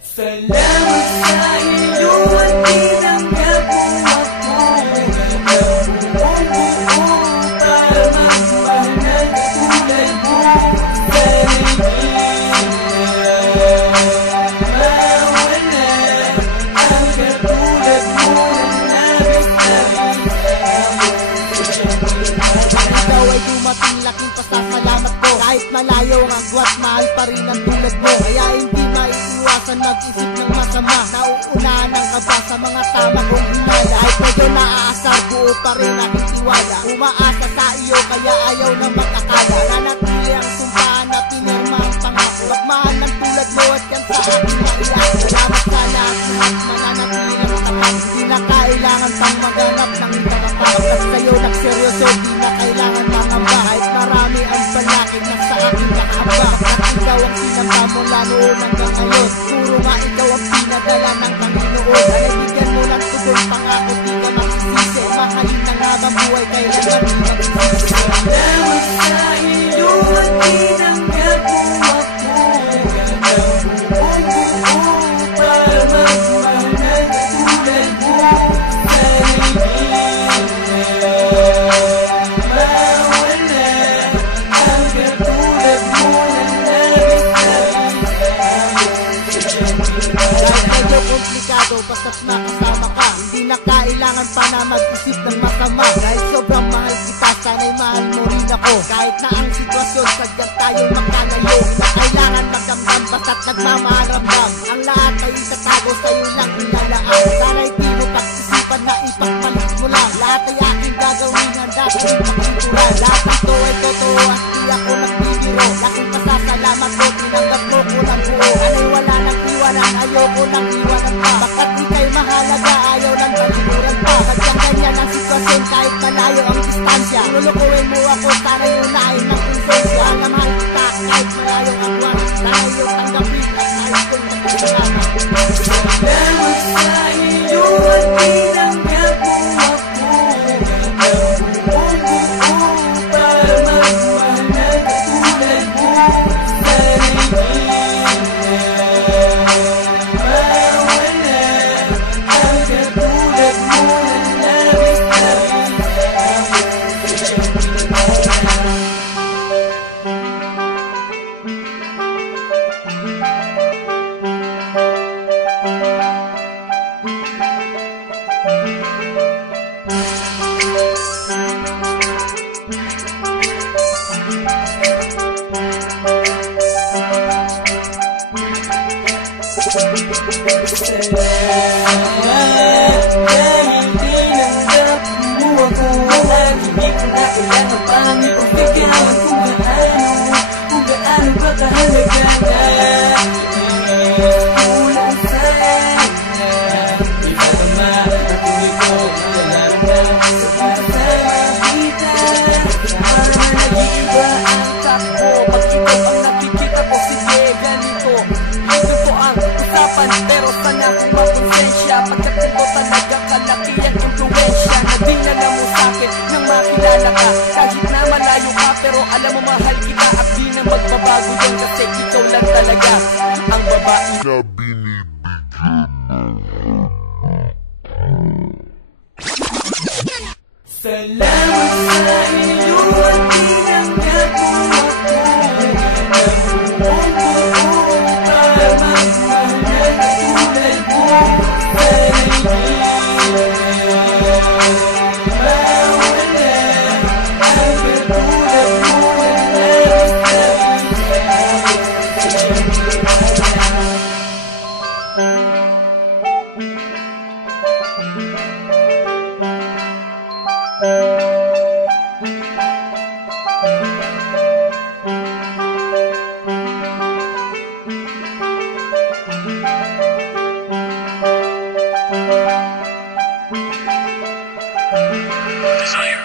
Salamat sa iyo at tinanggap mo ako ng buong-buo para magmahal na tulad mo. Sana'y mawala ang katulad mo na ikaw ay dumating, laking pasasalamat ko. Kahit malayo ang agwat, mahal pa rin ang tulad mo. Kaya hindi maiiwasan mag-isip ng masama. Nauunahan ang kaba sa mga tama kong hinala. Kahit medyo naaasar, buo pa rin aking tiwala. Umaasa sa iyo, kaya ayaw na mag-akala. Nanatili ang sumpaan na pinirma ang pangako. Magmahal ng tulad mo at yan sa aking maiyak. Salamat sa lahat, mananatili ng tapat. Di na kailangan pang maghanap ng ibang kapat. Pagkat sa'yo nagseryoso, di na kailangan mangamba. Kahit marami ang balakid na sa aking nakaamba. At ikaw ang sinamba mula noon hanggang ngayon. Puro nga ikaw ang pinadala ng Panginoon. Nalibigyan mo ng tugon, pangako di ka magsisisi. Mahalin na nga ba buhay, kailangan di magsisisi. salamat sa iyo at tinanggap mo ako ng buong-buo para magmahal na tulad mo. Sana'y mawala ang katulad mo na Kahit medyo komplikado, basta't makasama ka. Hindi na kailangan pa na mag-isip ng masama. Dahil sobrang mahal kita, sana'y mahal mo rin ako. Kahit na ang sitwasyon, sadyang tayong makalayo. Hindi na kailangan magdamdam, basta't nagmamahal ramdam. Ang lahat ay itatago, sa'yo lang inalaan. Sana'y di mo pag-isipan na ipagpalit mo lang. Lahat ay aking gagawin, handa ko rin pakikuran. Lahat ng to ay totoo at di ako nagbibiro. Laking pasasalamat ko, tinanggap mo ko ng buo. Ana'y wala nang iwanan, ayoko nang iwanan pa. Bakit ika'y mahalaga, ayaw nang talikuran pa. Sadyang ganyan ang sitwasyon, kahit malayo ang distansya. Lulukuhin mo ako, sana'y unahin ng konsensya. Alam mahal kita, kahit malayo ang buwan. Sana'y iyong tanggapin at ayos kong magkasama. salamat sa iyo at tinanggap mo ako ng buong-buo para magmahal na tulad mo. Sana'y mawala ang katulad mo na salamat dahil tinanggap mo ako. At hindi ko na kailangan pang ipagbigawan kung gaano ba kahalaga na kulang sana. Di ba naman ang tuloy ko kalaro na sa kasama kita. Para na nag-iiba ang takbo. Pag ikaw ang nakikita ko, sige ganito. Ito ko ang usapan, pero sana kung makonsensya. Pagkat ito talaga kalaki ang impluensya na dinala mo sa'kin nang makilala ka. Kahit na malayo ka, pero alam mo mahal kita. At di na magbabago yan kasi ikaw lang talaga ang babae na salamat sa iyo at tinanggap mo ako ng buong-buo para magmahal na tulad mo. Sana'y mawala ang katulad mo na Thank you. desire.